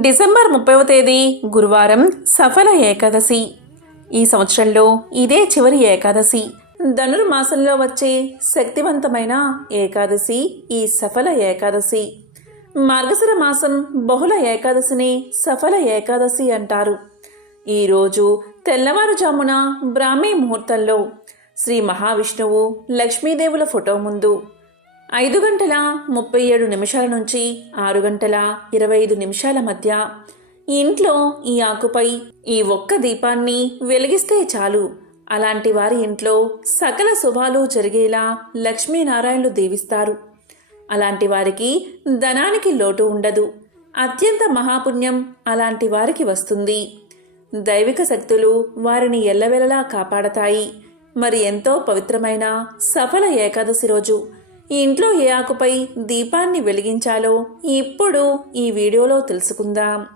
December ముప్పైవ తేదీ గురువారం సఫల ఏకాదశి. ఈ సంవత్సరంలో ఇదే చివరి ఏకాదశి. ధనుర్మాసంలో వచ్చే శక్తివంతమైన ఏకాదశి ఈ సఫల ఏకాదశి. మార్గశిర మాసం బహుళ ఏకాదశిని సఫల ఏకాదశి అంటారు. ఈరోజు తెల్లవారుజామున బ్రాహ్మీ ముహూర్తంలో శ్రీ మహావిష్ణువు లక్ష్మీదేవుల ఫోటో ముందు ఐదు గంటల ముప్పై ఏడు నిమిషాల నుంచి ఆరు గంటల ఇరవై ఐదు నిమిషాల మధ్య ఇంట్లో ఈ ఆకుపై ఈ ఒక్క దీపాన్ని వెలిగిస్తే చాలు. అలాంటి వారి ఇంట్లో సకల శుభాలు జరిగేలా లక్ష్మీనారాయణలు దీవిస్తారు. అలాంటి వారికి ధనానికి లోటు ఉండదు. అత్యంత మహాపుణ్యం అలాంటి వారికి వస్తుంది. దైవిక శక్తులు వారిని ఎల్లవెల్లలా కాపాడతాయి. మరి ఎంతో పవిత్రమైన సఫల ఏకాదశి రోజు ఇంట్లో ఏ ఆకుపై దీపాన్ని వెలిగించాలో ఇప్పుడు ఈ వీడియోలో తెలుసుకుందాం.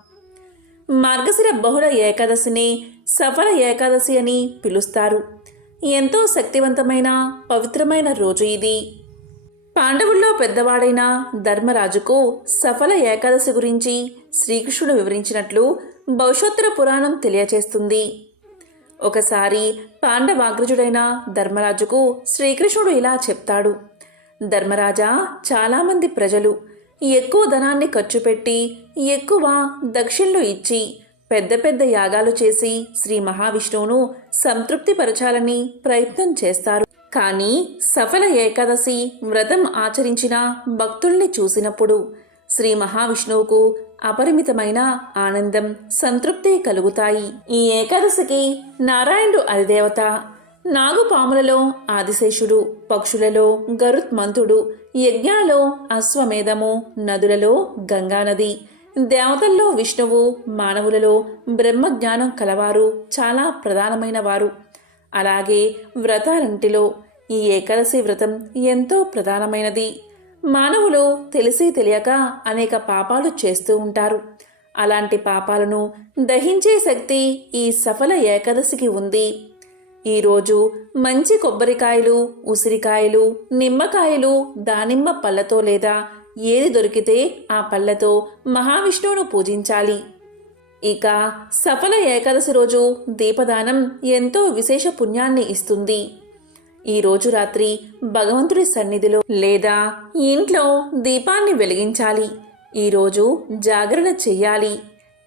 మార్గశిర బహుళ ఏకాదశిని సఫల ఏకాదశి అని పిలుస్తారు. ఎంతో శక్తివంతమైన పవిత్రమైన రోజు ఇది. పాండవుల్లో పెద్దవాడైన ధర్మరాజుకు సఫల ఏకాదశి గురించి శ్రీకృష్ణుడు వివరించినట్లు భవిష్యోత్తర పురాణం తెలియచేస్తుంది. ఒకసారి పాండవాగ్రజుడైన ధర్మరాజుకు శ్రీకృష్ణుడు ఇలా చెప్తాడు. ధర్మరాజా చాలామంది ప్రజలు ఎక్కువ ధనాన్ని ఖర్చు పెట్టి ఎక్కువ దక్షిణలు ఇచ్చి పెద్ద పెద్ద యాగాలు చేసి శ్రీ మహావిష్ణువును సంతృప్తిపరచాలని ప్రయత్నం చేస్తారు. కానీ సఫల ఏకాదశి వ్రతం ఆచరించిన భక్తుల్ని చూసినప్పుడు శ్రీ మహావిష్ణువుకు అపరిమితమైన ఆనందం సంతృప్తి కలుగుతాయి. ఈ ఏకాదశికి నారాయణుడు అధిదేవత నాగుపాములలో ఆదిశేషుడు పక్షులలో గరుత్మంతుడు యజ్ఞాలలో అశ్వమేధము నదులలో గంగానది. దేవతల్లో విష్ణువు మానవులలో బ్రహ్మజ్ఞానం కలవారు చాలా ప్రధానమైన వారు అలాగే వ్రతాలంటిలో ఈ ఏకాదశి వ్రతం ఎంతో ప్రధానమైనది. మానవులు తెలిసి తెలియక అనేక పాపాలు చేస్తూ ఉంటారు. అలాంటి పాపాలను దహించే శక్తి ఈ సఫల ఏకాదశికి ఉంది. ఈరోజు మంచి కొబ్బరికాయలు ఉసిరికాయలు నిమ్మకాయలు దానిమ్మ పళ్ళతో లేదా ఏది దొరికితే ఆ పళ్ళతో మహావిష్ణువును పూజించాలి. ఇక సఫల ఏకాదశి రోజు దీపదానం ఎంతో విశేష పుణ్యాన్ని ఇస్తుంది. ఈ రోజు రాత్రి భగవంతుడి సన్నిధిలో లేదా ఇంట్లో దీపాన్ని వెలిగించాలి. ఈరోజు జాగరణ చెయ్యాలి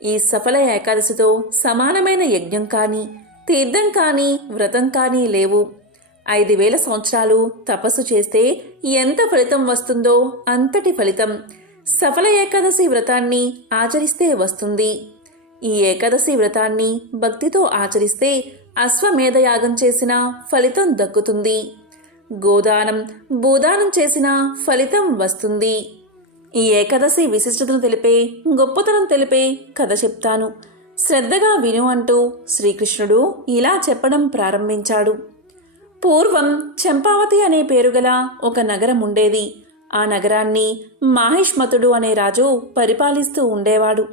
ఈ సఫల ఏకాదశితో సమానమైన యజ్ఞం కానీ తీర్థం కానీ వ్రతం కానీ లేవు. ఐదు వేల సంవత్సరాలు తపస్సు చేస్తే ఎంత ఫలితం వస్తుందో అంతటి ఫలితం. సఫల ఏకాదశి వ్రతాన్ని ఆచరిస్తే వస్తుంది. ఈ ఏకాదశి వ్రతాన్ని భక్తితో ఆచరిస్తే అశ్వమేధయాగం చేసిన ఫలితం దక్కుతుంది. గోదానం భూదానం చేసిన ఫలితం వస్తుంది. ఈ ఏకాదశి విశిష్టతను తెలిపే గొప్పతనం తెలిపే కథ చెప్తాను. శ్రద్ధగా విను అంటూ శ్రీకృష్ణుడు ఇలా చెప్పడం ప్రారంభించాడు. పూర్వం చంపావతి అనే పేరుగల ఒక నగరం ఉండేది. ఆ నగరాన్ని మాహిష్మతుడు అనే రాజు పరిపాలిస్తూ ఉండేవాడు.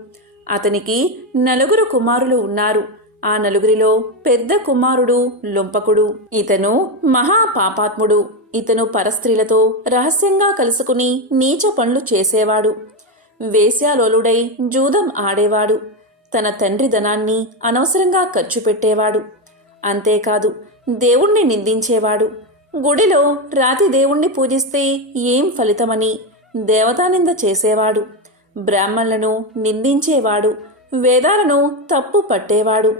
అతనికి నలుగురు కుమారులు ఉన్నారు. ఆ నలుగురిలో పెద్ద కుమారుడు లుంపకుడు ఇతను మహా పాపాత్ముడు ఇతను పరస్త్రీలతో రహస్యంగా కలుసుకుని నీచ పనులు చేసేవాడు. వేశ్యాలోలుడై జూదం ఆడేవాడు. తన తండ్రి ధనాన్ని అనవసరంగా ఖర్చు పెట్టేవాడు. అంతేకాదు దేవుణ్ణి నిందించేవాడు. గుడిలో రాతి దేవుణ్ణి పూజిస్తే ఏం ఫలితమని దేవతానింద చేసేవాడు. బ్రాహ్మణులను నిందించేవాడు. వేదాలను తప్పు పట్టేవాడు.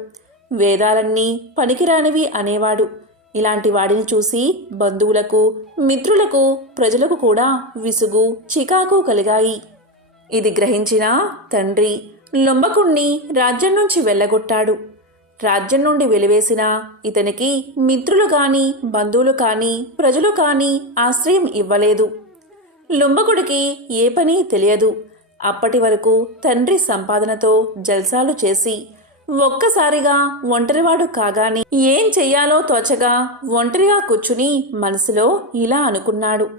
వేదాలన్నీ పనికిరానివి అనేవాడు. ఇలాంటి వాడిని చూసి బంధువులకు మిత్రులకు ప్రజలకు కూడా విసుగు చికాకు కలిగాయి. ఇది గ్రహించిన తండ్రి లొంబకుణ్ణి రాజ్యం నుంచి వెళ్ళగొట్టాడు. రాజ్యం నుండి వెలివేసిన ఇతనికి మిత్రులు కాని బంధువులు కాని ప్రజలు కాని ఆశ్రయం ఇవ్వలేదు. లుంబకుడికి ఏ పని తెలియదు. అప్పటి వరకు తండ్రి సంపాదనతో జల్సాలు చేసి ఒక్కసారిగా ఒంటరివాడు కాగానే ఏం చెయ్యాలో తోచగా ఒంటరిగా కూర్చుని మనసులో ఇలా అనుకున్నాడు.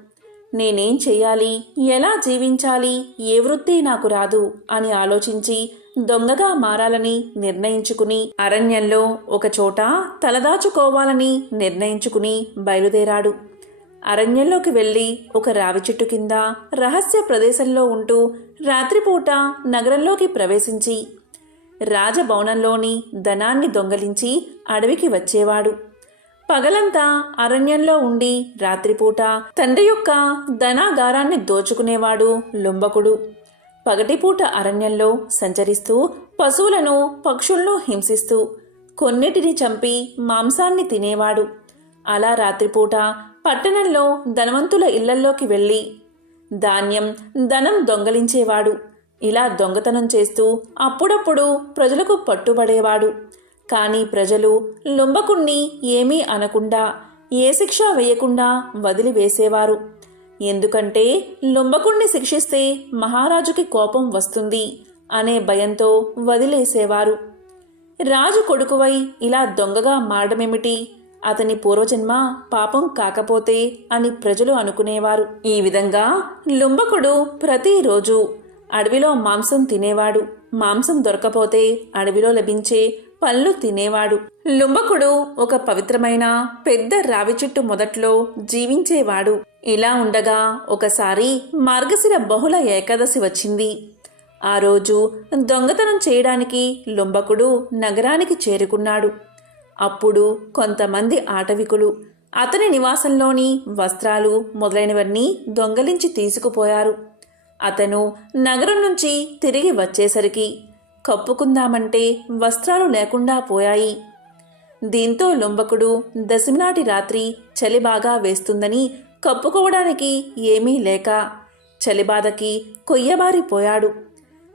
నేనేం చెయ్యాలి? ఎలా జీవించాలి? ఏ వృత్తి నాకు రాదు? అని ఆలోచించి దొంగగా మారాలని నిర్ణయించుకుని అరణ్యంలో ఒకచోట తలదాచుకోవాలని నిర్ణయించుకుని బయలుదేరాడు. అరణ్యంలోకి వెళ్ళి ఒక రావి చెట్టు కింద రహస్య ప్రదేశంలో ఉంటూ రాత్రిపూట నగరంలోకి ప్రవేశించి రాజభవనంలోని ధనాన్ని దొంగలించి అడవికి వచ్చేవాడు. పగలంతా అరణ్యంలో ఉండి రాత్రిపూట తండ్రి యొక్క ధనాగారాన్ని దోచుకునేవాడు లుంబకుడు. పగటిపూట అరణ్యంలో సంచరిస్తూ పశువులను పక్షులను హింసిస్తూ కొన్నిటిని చంపి మాంసాన్ని తినేవాడు. అలా రాత్రిపూట పట్టణంలో ధనవంతుల ఇళ్ళల్లోకి వెళ్ళి ధాన్యం ధనం దొంగలించేవాడు. ఇలా దొంగతనం చేస్తూ అప్పుడప్పుడు ప్రజలకు పట్టుబడేవాడు. కానీ ప్రజలు లుంబకుణ్ణి ఏమీ అనకుండా ఏ శిక్ష వేయకుండా వదిలివేసేవారు. ఎందుకంటే లుంబకుణ్ణి శిక్షిస్తే మహారాజుకి కోపం వస్తుంది అనే భయంతో వదిలేసేవారు. రాజు కొడుకువై ఇలా దొంగగా మారడమేమిటి? అతని పూర్వజన్మ పాపం కాకపోతే అని ప్రజలు అనుకునేవారు. ఈ విధంగా లుంబకుడు ప్రతిరోజు అడవిలో మాంసం తినేవాడు. మాంసం దొరకపోతే అడవిలో లభించే పళ్ళు తినేవాడు. లుంబకుడు ఒక పవిత్రమైన పెద్ద రావి చెట్టు మొదట్లో జీవించేవాడు. ఇలా ఉండగా ఒకసారి మార్గశిర బహుళ ఏకాదశి వచ్చింది. ఆ రోజు దొంగతనం చేయడానికి లుంబకుడు నగరానికి చేరుకున్నాడు. అప్పుడు కొంతమంది ఆటవికులు అతని నివాసంలోని వస్త్రాలు మొదలైనవన్నీ దొంగలించి తీసుకుపోయారు. అతను నగరం నుంచి తిరిగి వచ్చేసరికి కప్పుకుందామంటే వస్త్రాలు లేకుండా పోయాయి. దీంతో లుంబకుడు దశమినాటి రాత్రి చలి బాగా వేస్తుందని కప్పుకోవడానికి ఏమీ లేక చలిబాధకి కొయ్యబారిపోయాడు.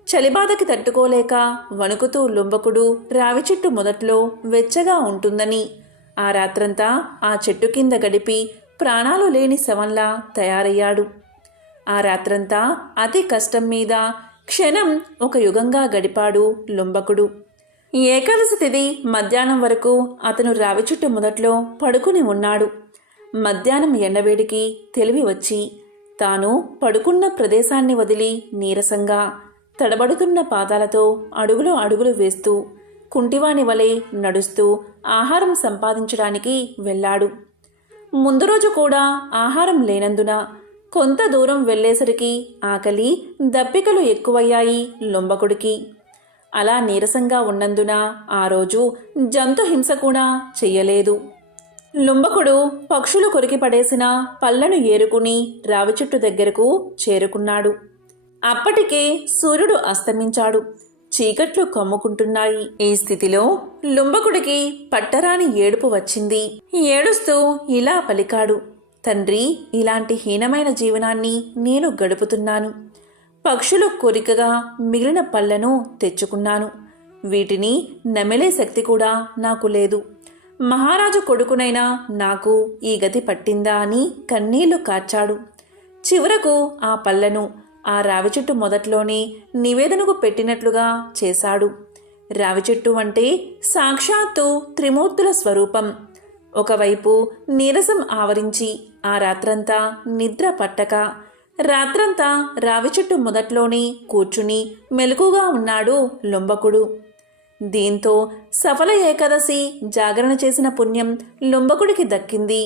చలిబాధకి తట్టుకోలేక వణుకుతూ లుంబకుడు రావి చెట్టు మొదట్లో వెచ్చగా ఉంటుందని ఆ రాత్రంతా ఆ చెట్టు కింద గడిపి ప్రాణాలు లేని శవంలా తయారయ్యాడు. ఆ రాత్రంతా అతి కష్టం మీద క్షణం ఒక యుగంగా గడిపాడు లుంబకుడు. ఏకాదశి తిది మధ్యాహ్నం వరకు అతను రావి చుట్టు మొదట్లో పడుకుని ఉన్నాడు. మధ్యాహ్నం ఎండవేడికి తెలివి వచ్చి తాను పడుకున్న ప్రదేశాన్ని వదిలి నీరసంగా తడబడుతున్న పాదాలతో అడుగులు అడుగులు వేస్తూ కుంటివాని వలె నడుస్తూ ఆహారం సంపాదించడానికి వెళ్ళాడు. ముందు రోజు కూడా ఆహారం లేనందున కొంత దూరం వెళ్ళేసరికి ఆకలి దప్పికలు ఎక్కువయ్యాయి లొంబకుడికి. అలా నీరసంగా ఉన్నందున ఆ రోజు జంతు హింస కూడా చెయ్యలేదు. లుంబకుడు పక్షులు కొరికిపడేసిన పళ్ళను ఏరుకుని రావి చెట్టు దగ్గరకు చేరుకున్నాడు. అప్పటికే సూర్యుడు అస్తమించాడు. చీకట్లు కమ్ముకుంటున్నాయి. ఈ స్థితిలో లుంబకుడికి పట్టరాని ఏడుపు వచ్చింది. ఏడుస్తూ ఇలా పలికాడు. తండ్రి ఇలాంటి హీనమైన జీవనాన్ని నేను గడుపుతున్నాను. పక్షులు కోరికగా మిగిలిన పళ్ళను తెచ్చుకున్నాను. వీటిని నమిలే శక్తి కూడా నాకు లేదు. మహారాజు కొడుకునైనా నాకు ఈ గతి పట్టిందా అని కన్నీళ్ళు కార్చాడు. చివరకు ఆ పళ్ళను ఆ రావి చెట్టు మొదట్లోనే నివేదనకు పెట్టినట్లుగా చేశాడు. రావి చెట్టు అంటే సాక్షాత్తు త్రిమూర్తుల స్వరూపం. ఒకవైపు నీరసం ఆవరించి ఆ రాత్రంతా నిద్ర పట్టక రాత్రంతా రావి చెట్టు మొదట్లోనే కూర్చుని మెలకుగా ఉన్నాడు లొంబకుడు. దీంతో సఫల ఏకాదశి జాగరణ చేసిన పుణ్యం లొంబకుడికి దక్కింది.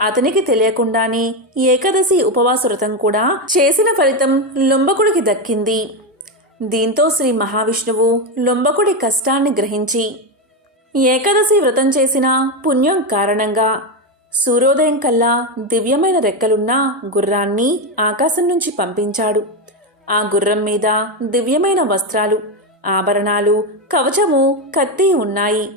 అతనికి తెలియకుండానే ఏకాదశి ఉపవాస వ్రతం కూడా చేసిన ఫలితం లుంబకుడికి దక్కింది. దీంతో శ్రీ మహావిష్ణువు లొంబకుడి కష్టాన్ని గ్రహించి ఏకాదశి వ్రతం చేసిన పుణ్యం కారణంగా సూర్యోదయం కల్లా దివ్యమైన రెక్కలున్న గుర్రాన్ని ఆకాశం నుంచి పంపించాడు. ఆ గుర్రం మీద దివ్యమైన వస్త్రాలు ఆభరణాలు కవచము కత్తి ఉన్నాయి.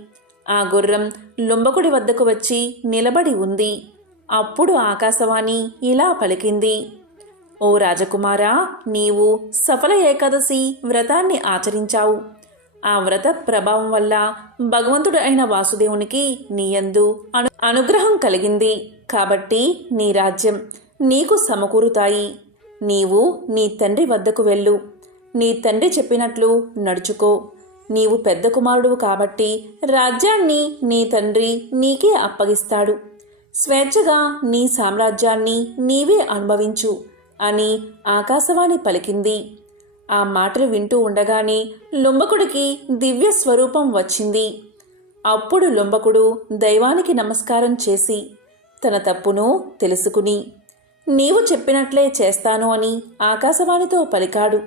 ఆ గుర్రం లుంబకుడి వద్దకు వచ్చి నిలబడి ఉంది. అప్పుడు ఆకాశవాణి ఇలా పలికింది. ఓ రాజకుమారా నీవు సఫల ఏకాదశి వ్రతాన్ని ఆచరించావు. ఆ వ్రత ప్రభావం వల్ల భగవంతుడు అయిన వాసుదేవునికి నీయందు అను అనుగ్రహం కలిగింది. కాబట్టి నీ రాజ్యం నీకు సమకూరుతాయి. నీవు నీ తండ్రి వద్దకు వెళ్ళు. నీ తండ్రి చెప్పినట్లు నడుచుకో. నీవు పెద్ద కుమారుడు కాబట్టి రాజ్యాన్ని నీ తండ్రి నీకే అప్పగిస్తాడు. స్వేచ్ఛగా నీ సామ్రాజ్యాన్ని నీవే అనుభవించు అని ఆకాశవాణి పలికింది. ఆ మాటలు వింటూ ఉండగానే లుంబకుడికి దివ్య స్వరూపం వచ్చింది. అప్పుడు లుంబకుడు దైవానికి నమస్కారం చేసి తన తప్పును తెలుసుకుని నీవు చెప్పినట్లే చేస్తాను అని ఆకాశవాణితో పలికాడు.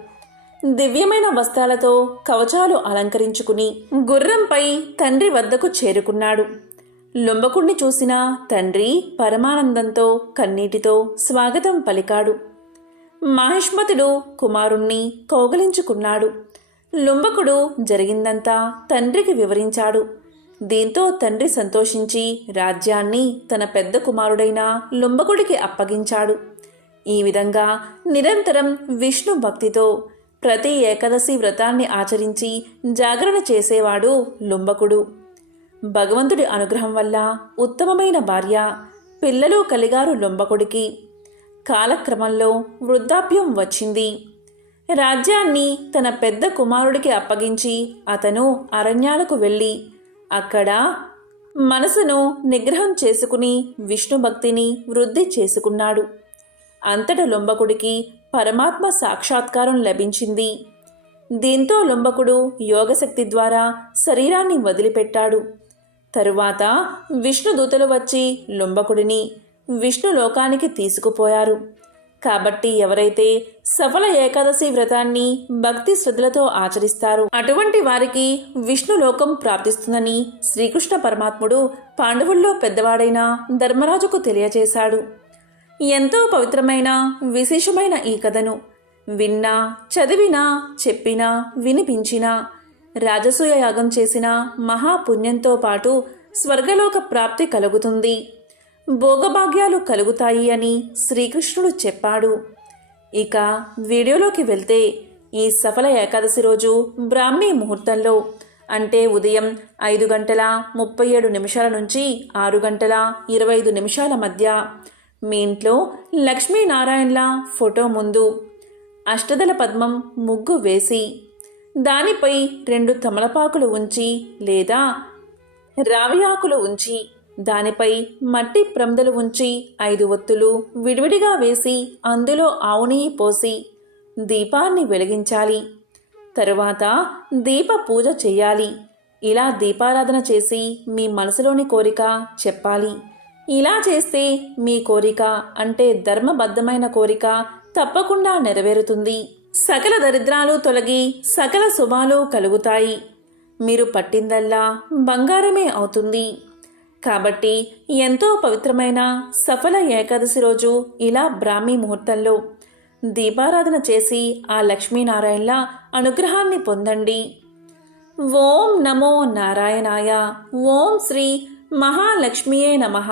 దివ్యమైన వస్త్రాలతో కవచాలు అలంకరించుకుని గుర్రంపై తండ్రి వద్దకు చేరుకున్నాడు. లుంబకుణ్ణి చూసిన తండ్రి పరమానందంతో కన్నీటితో స్వాగతం పలికాడు. మహిష్మతుడు కుమారుణ్ణి కౌగలించుకున్నాడు. లుంబకుడు జరిగిందంతా తండ్రికి వివరించాడు. దీంతో తండ్రి సంతోషించి రాజ్యాన్ని తన పెద్ద కుమారుడైన లుంబకుడికి అప్పగించాడు. ఈ విధంగా నిరంతరం విష్ణు భక్తితో ప్రతి ఏకాదశి వ్రతాన్ని ఆచరించి జాగరణ చేసేవాడు లుంబకుడు. భగవంతుడి అనుగ్రహం వల్ల ఉత్తమమైన భార్య పిల్లలు కలిగారు లుంబకుడికి. కాలక్రమంలో వృద్ధాప్యం వచ్చింది. రాజ్యాన్ని తన పెద్ద కుమారుడికి అప్పగించి అతను అరణ్యాలకు వెళ్ళి అక్కడ మనసును నిగ్రహం చేసుకుని విష్ణు భక్తిని వృద్ధి చేసుకున్నాడు. అంతట లుంబకుడికి పరమాత్మ సాక్షాత్కారం లభించింది. దీంతో లుంబకుడు యోగశక్తి ద్వారా శరీరాన్ని వదిలిపెట్టాడు. తరువాత విష్ణుదూతలు వచ్చి లుంబకుడిని విష్ణు లోకానికి తీసుకుపోయారు. కాబట్టి ఎవరైతే సఫల ఏకాదశి వ్రతాన్ని భక్తి శ్రద్ధలతో ఆచరిస్తారు అటువంటి వారికి విష్ణు లోకం ప్రాప్తిస్తుందని శ్రీకృష్ణ పరమాత్ముడు పాండవుల్లో పెద్దవాడైన ధర్మరాజుకు తెలియజేశాడు. ఎంతో పవిత్రమైన విశేషమైన ఈ కథను విన్నా చదివినా చెప్పినా వినిపించినా రాజసూయ యాగం చేసిన మహాపుణ్యంతో పాటు స్వర్గలోక ప్రాప్తి కలుగుతుంది. భోగభాగ్యాలు కలుగుతాయి అని శ్రీకృష్ణుడు చెప్పాడు. ఇక వీడియోలోకి వెళ్తే ఈ సఫల ఏకాదశి రోజు బ్రాహ్మీ ముహూర్తంలో అంటే ఉదయం ఐదు గంటల ముప్పై ఏడు నిమిషాల నుంచి ఆరు గంటల ఇరవై ఐదు నిమిషాల మధ్య మీ ఇంట్లో లక్ష్మీనారాయణల ఫోటో ముందు అష్టదల పద్మం ముగ్గు వేసి దానిపై రెండు తమలపాకులు ఉంచి లేదా రావి ఆకులు ఉంచి దానిపై మట్టి ప్రమిదలు ఉంచి ఐదు ఒత్తులు విడివిడిగా వేసి అందులో ఆవు నెయ్యి పోసి దీపాన్ని వెలిగించాలి. తరువాత దీప పూజ చేయాలి. ఇలా దీపారాధన చేసి మీ మనసులోని కోరిక చెప్పాలి. ఇలా చేస్తే మీ కోరిక అంటే ధర్మబద్ధమైన కోరిక తప్పకుండా నెరవేరుతుంది. సకల దరిద్రాలు తొలగి సకల శుభాలు కలుగుతాయి. మీరు పట్టిందల్లా బంగారమే అవుతుంది. కాబట్టి ఎంతో పవిత్రమైన సఫల ఏకాదశి రోజు ఇలా బ్రాహ్మీ ముహూర్తంలో దీపారాధన చేసి ఆ లక్ష్మీనారాయణల అనుగ్రహాన్ని పొందండి. ఓం నమో నారాయణాయ. ఓం శ్రీ మహాలక్ష్మియే నమః.